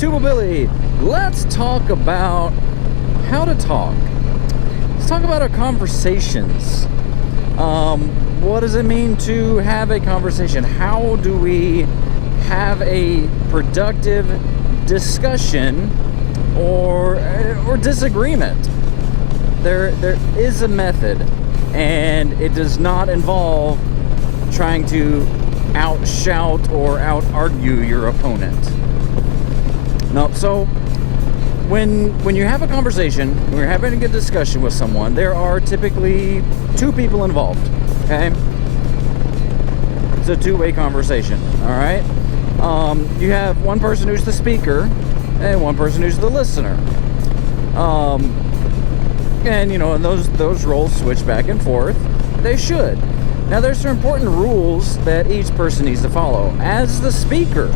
Tuba Billy. Let's talk about how to talk. Let's talk about our conversations. What does it mean to have a conversation? How do we have a productive discussion or disagreement? There is a method, and it does not involve trying to out-shout or out-argue your opponent. No, so when you have a conversation, when you're having a good discussion with someone, there are typically two people involved, okay? It's a two-way conversation, all right? You have one person who's the speaker and one person who's the listener. And, and those roles switch back and forth. They should. Now, there's some important rules that each person needs to follow. As the speaker,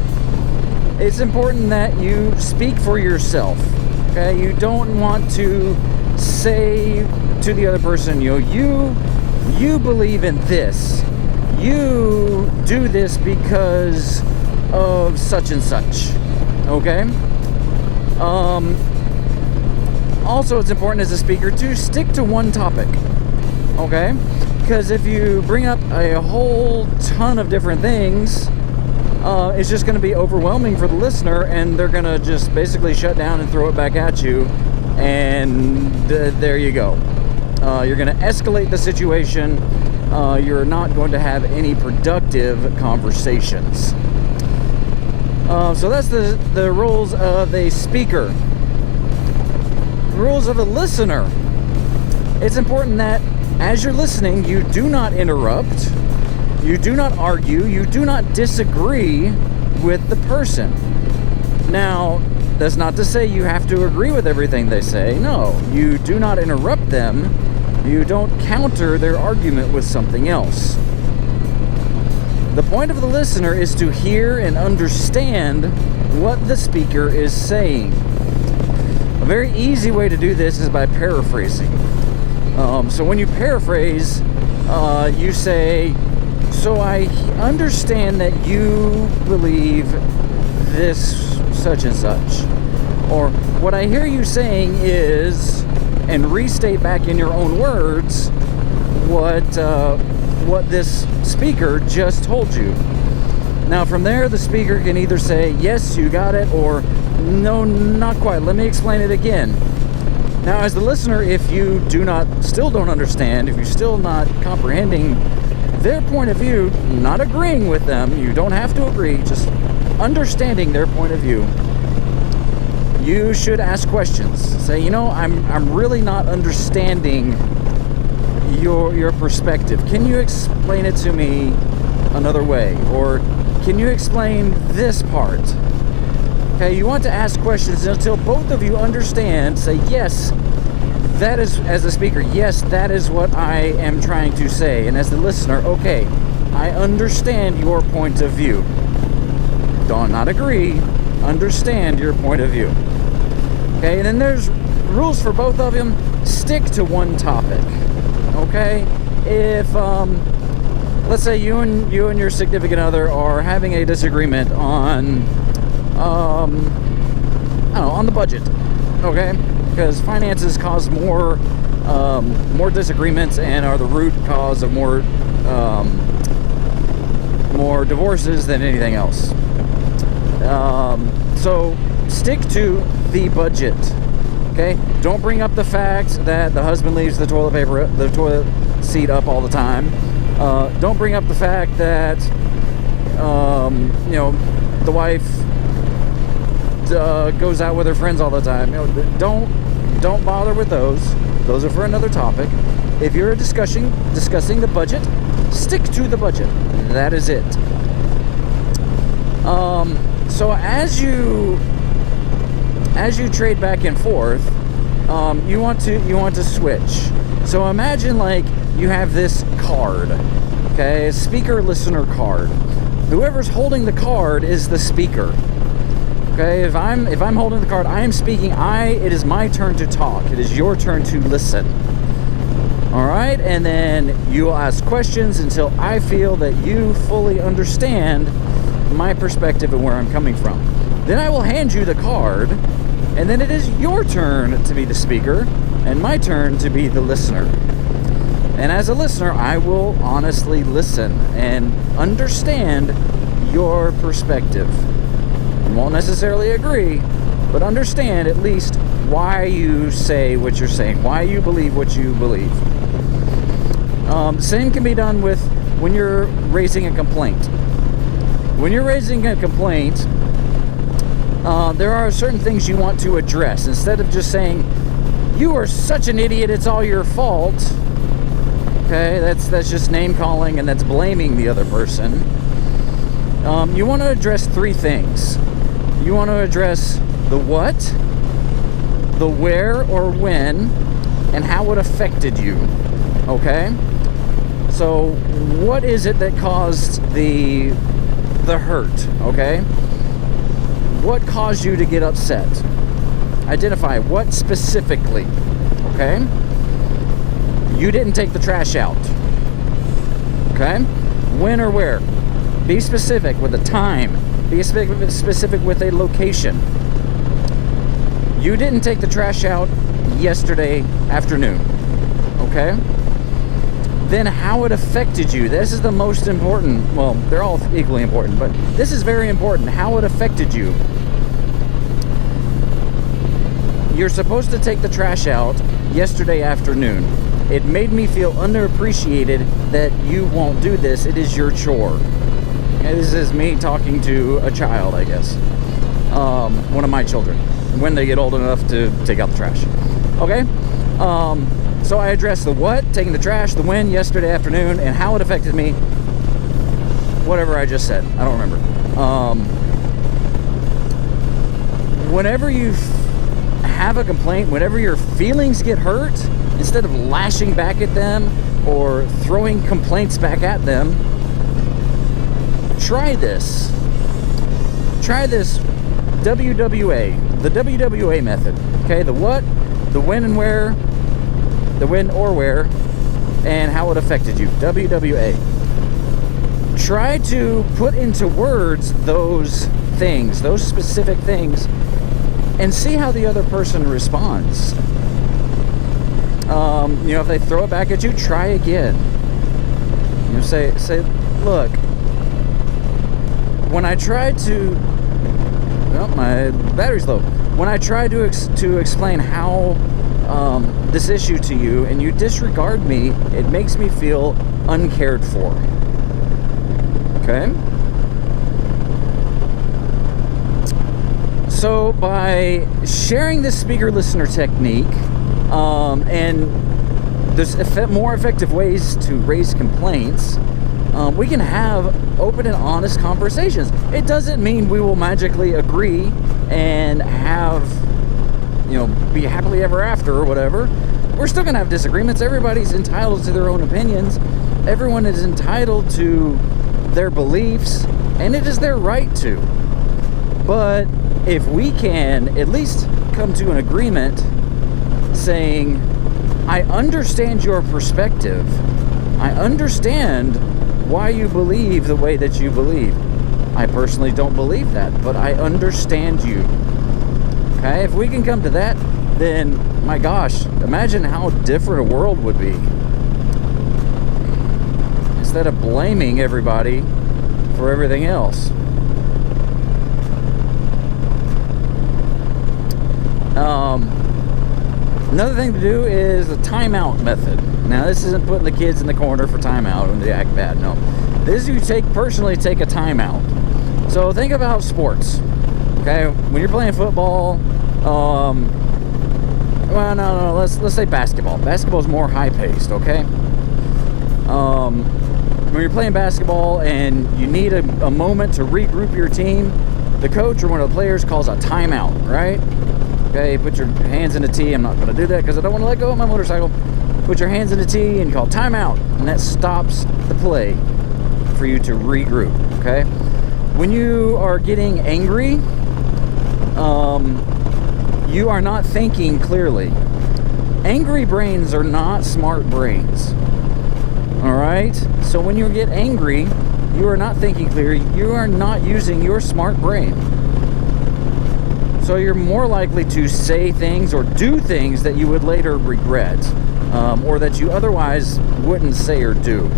it's important that you speak for yourself, okay? You don't want to say to the other person, you believe in this. You do this because of such and such, okay? Also, it's important as a speaker to stick to one topic, okay? Because if you bring up a whole ton of different things, it's just going to be overwhelming for the listener, and they're going to just basically shut down and throw it back at you, and there you go. You're going to escalate the situation. You're not going to have any productive conversations. So that's the rules of a speaker. The rules of a listener. It's important that as you're listening, you do not interrupt, you do not argue, you do not disagree with the person. Now, that's not to say you have to agree with everything they say. No, you do not interrupt them. You don't counter their argument with something else. The point of the listener is to hear and understand what the speaker is saying. A very easy way to do this is by paraphrasing. So when you paraphrase, you say, so I understand that you believe this such and such. Or what I hear you saying is, and restate back in your own words what this speaker just told you. Now from there, the speaker can either say, yes, you got it, or no, not quite. Let me explain it again. Now, as the listener, if you still don't understand, if you're still not comprehending their point of view, not agreeing with them, you don't have to agree, just understanding their point of view, you should ask questions. Say, I'm really not understanding your perspective. Can you explain it to me another way? Or can you explain this part? Okay, you want to ask questions until both of you understand. Say, yes, that is, as a speaker, yes, that is what I am trying to say. And as the listener, okay, I understand your point of view. Don't not agree, understand your point of view. Okay, and then there's rules for both of them. Stick to one topic. Okay, if let's say you and your significant other are having a disagreement on on the budget, okay? Because finances cause more disagreements and are the root cause of more divorces than anything else. So stick to the budget, okay? Don't bring up the fact that the husband leaves the toilet seat up all the time. Don't bring up the fact that the wife goes out with her friends all the time. Don't bother with those. Those are for another topic. If you're discussing the budget, stick to the budget. That is it. So as you trade back and forth, you want to switch. So imagine like you have this card, okay, a speaker-listener card. Whoever's holding the card is the speaker. Okay, if I'm holding the card, I am speaking. It is my turn to talk. It is your turn to listen. All right, and then you will ask questions until I feel that you fully understand my perspective and where I'm coming from. Then I will hand you the card, and then it is your turn to be the speaker and my turn to be the listener. And as a listener, I will honestly listen and understand your perspective. I won't necessarily agree, but understand at least why you say what you're saying, why you believe what you believe. Same can be done with when you're raising a complaint. When you're raising a complaint, there are certain things you want to address. Instead of just saying, you are such an idiot, it's all your fault. Okay, that's just name calling, and that's blaming the other person. You want to address three things. You want to address the what, the where or when, and how it affected you. Okay? So, what is it that caused the hurt? Okay? What caused you to get upset? Identify what specifically. Okay? You didn't take the trash out. Okay? When or where? Be specific with a time. Be specific with a location. You didn't take the trash out yesterday afternoon. Okay? Then how it affected you. This is the most important. Well, they're all equally important, but this is very important. How it affected you. You're supposed to take the trash out yesterday afternoon. It made me feel underappreciated that you won't do this. It is your chore. And this is me talking to a child, I guess. One of my children. When they get old enough to take out the trash. Okay? So I addressed the what, taking the trash, the when, yesterday afternoon, and how it affected me. Whatever I just said. I don't remember. Whenever you have a complaint, whenever your feelings get hurt, instead of lashing back at them or throwing complaints back at them, try this. Try this WWA, the WWA method. Okay, the what, the when and where, the when or where, and how it affected you. WWA. Try to put into words those things, those specific things, and see how the other person responds. If they throw it back at you, try again. Say, look, when I tried to, well, my battery's low. When I tried to explain how this issue to you, and you disregard me, it makes me feel uncared for. Okay? So by sharing this speaker-listener technique, and there's more effective ways to raise complaints, we can have open and honest conversations. It doesn't mean we will magically agree and have, be happily ever after or whatever. We're still going to have disagreements. Everybody's entitled to their own opinions. Everyone is entitled to their beliefs, and it is their right to. But if we can at least come to an agreement saying, I understand your perspective. I understand why you believe the way that you believe. I personally don't believe that, but I understand you. Okay? If we can come to that, then, my gosh, imagine how different a world would be. Instead of blaming everybody for everything else. Another thing to do is the timeout method. Now, this isn't putting the kids in the corner for timeout when they act bad. No, this is you personally take a timeout. So think about sports. Okay, when you're playing football, let's say basketball. Basketball is more high-paced. Okay. When you're playing basketball and you need a moment to regroup your team, the coach or one of the players calls a timeout, right? Okay, put your hands in a T. I'm not going to do that because I don't want to let go of my motorcycle. Put your hands in a T and call timeout, and that stops the play for you to regroup, okay? When you are getting angry, you are not thinking clearly. Angry brains are not smart brains, all right? So when you get angry, you are not thinking clearly. You are not using your smart brain. So you're more likely to say things or do things that you would later regret, or that you otherwise wouldn't say or do.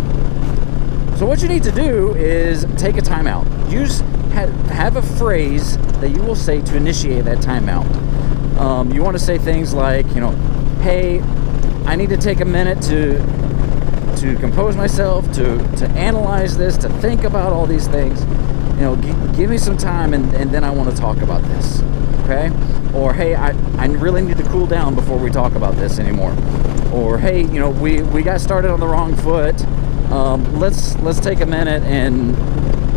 So what you need to do is take a timeout. Have a phrase that you will say to initiate that timeout. You want to say things like, hey, I need to take a minute to compose myself, to analyze this, to think about all these things. Give me some time, and then I want to talk about this. Okay? Or, hey, I really need to cool down before we talk about this anymore. Or, hey, we got started on the wrong foot. Let's take a minute and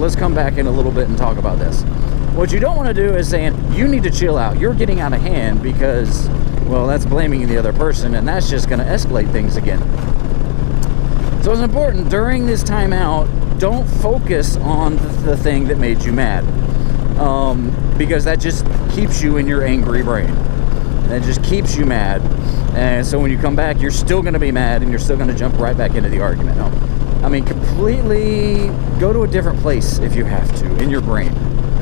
let's come back in a little bit and talk about this. What you don't want to do is saying, you need to chill out. You're getting out of hand because, well, that's blaming the other person, and that's just going to escalate things again. So it's important during this timeout, don't focus on the thing that made you mad. Because that just keeps you in your angry brain. That just keeps you mad. And so when you come back, you're still going to be mad, and you're still going to jump right back into the argument. Completely go to a different place if you have to in your brain.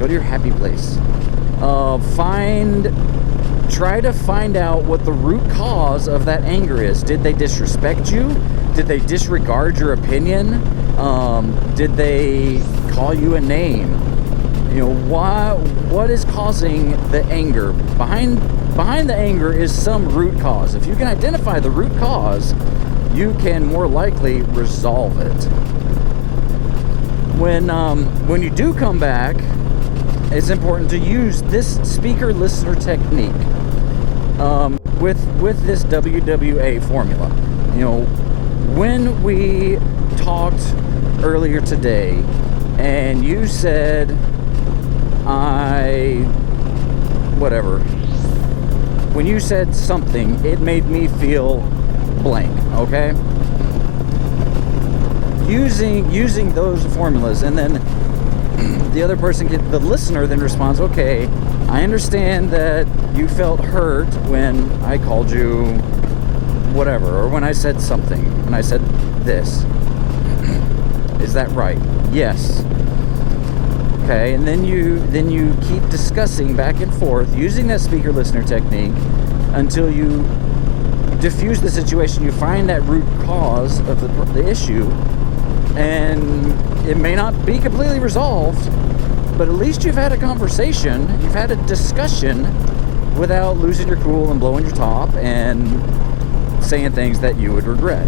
Go to your happy place. Try to find out what the root cause of that anger is. Did they disrespect you? Did they disregard your opinion? Did they call you a name? What is causing the anger? Behind the anger is some root cause. If you can identify the root cause, you can more likely resolve it. When you do come back, it's important to use this speaker listener technique with this WWA formula. When we talked earlier today and you said when you said something, it made me feel blank, okay? Using those formulas, and then the other person, the listener then responds, okay, I understand that you felt hurt when I called you whatever, or when I said something, when I said this. Is that right? Yes. Okay, and then you keep discussing back and forth using that speaker listener technique until you diffuse the situation. You find that root cause of the issue, and it may not be completely resolved, but at least you've had a conversation, you've had a discussion without losing your cool and blowing your top and saying things that you would regret.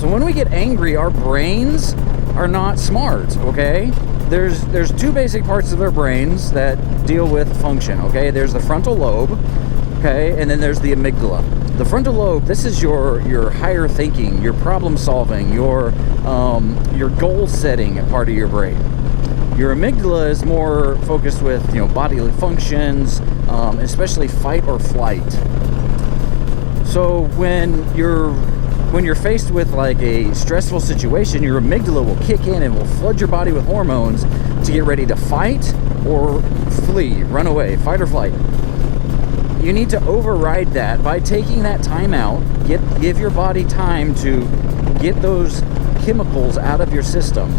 So when we get angry, our brains are not smart, okay? There's two basic parts of our brains that deal with function, okay? There's the frontal lobe, okay, and then there's the amygdala. The frontal lobe, this is your higher thinking, your problem solving, your goal setting part of your brain. Your amygdala is more focused with bodily functions, especially fight or flight. So when you're faced with like a stressful situation, your amygdala will kick in and will flood your body with hormones to get ready to fight or flee, run away, fight or flight. You need to override that by taking that time out. Give your body time to get those chemicals out of your system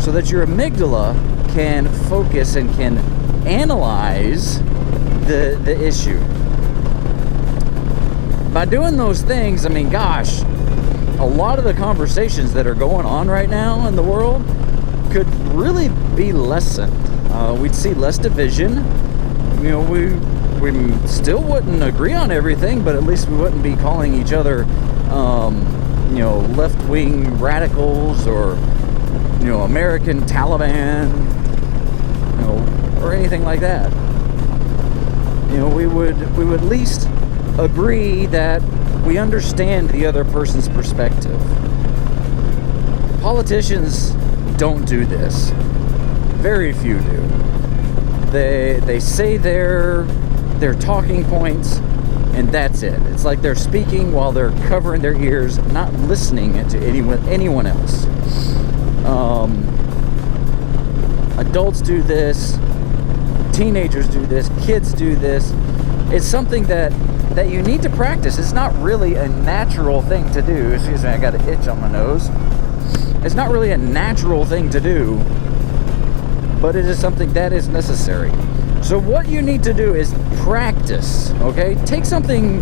so that your amygdala can focus and can analyze the issue. By doing those things, gosh, a lot of the conversations that are going on right now in the world could really be lessened. We'd see less division. We still wouldn't agree on everything, but at least we wouldn't be calling each other, left-wing radicals or, American Taliban, or anything like that. We would at least agree that we understand the other person's perspective. Politicians don't do this. Very few do. They say their talking points, and that's it. It's like they're speaking while they're covering their ears, not listening to anyone else. Adults do this. Teenagers do this. Kids do this. It's something that you need to practice. It's not really a natural thing to do. Excuse me, I got an itch on my nose. It's not really a natural thing to do, but it is something that is necessary. So what you need to do is practice, okay? Take something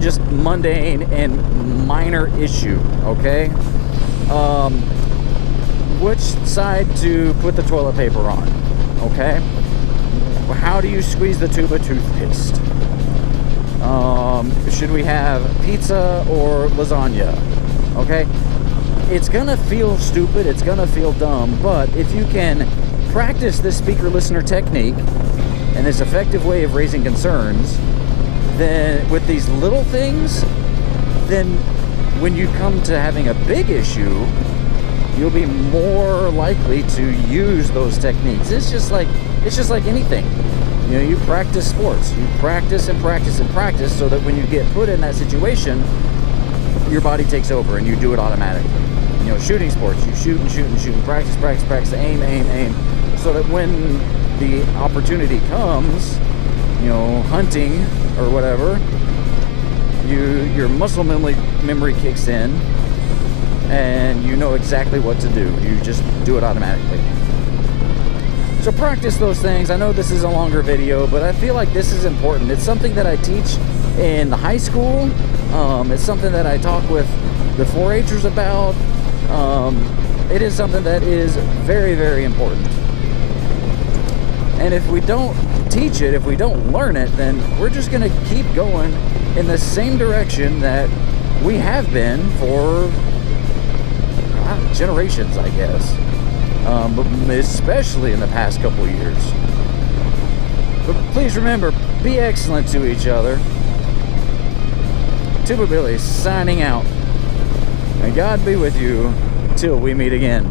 just mundane and minor issue, okay? Which side to put the toilet paper on, okay? How do you squeeze the tube of toothpaste? Should we have pizza or lasagna? Okay? It's gonna feel stupid, it's gonna feel dumb, but if you can practice this speaker-listener technique and this effective way of raising concerns, then with these little things, then when you come to having a big issue, you'll be more likely to use those techniques. It's just like anything. You know, you practice sports. You practice and practice and practice so that when you get put in that situation, your body takes over and you do it automatically. You know, shooting sports, you shoot and shoot and shoot and practice, aim, so that when the opportunity comes, you know, hunting or whatever, your muscle memory kicks in and you know exactly what to do. You just do it automatically. So practice those things. I know this is a longer video, but I feel like this is important. It's something that I teach in the high school. It's something that I talk with the 4-H'ers about. It is something that is very, very important. And if we don't teach it, if we don't learn it, then we're just going to keep going in the same direction that we have been for generations, I guess. But especially in the past couple years. But please remember, be excellent to each other. Tuba Billy signing out. And God be with you till we meet again.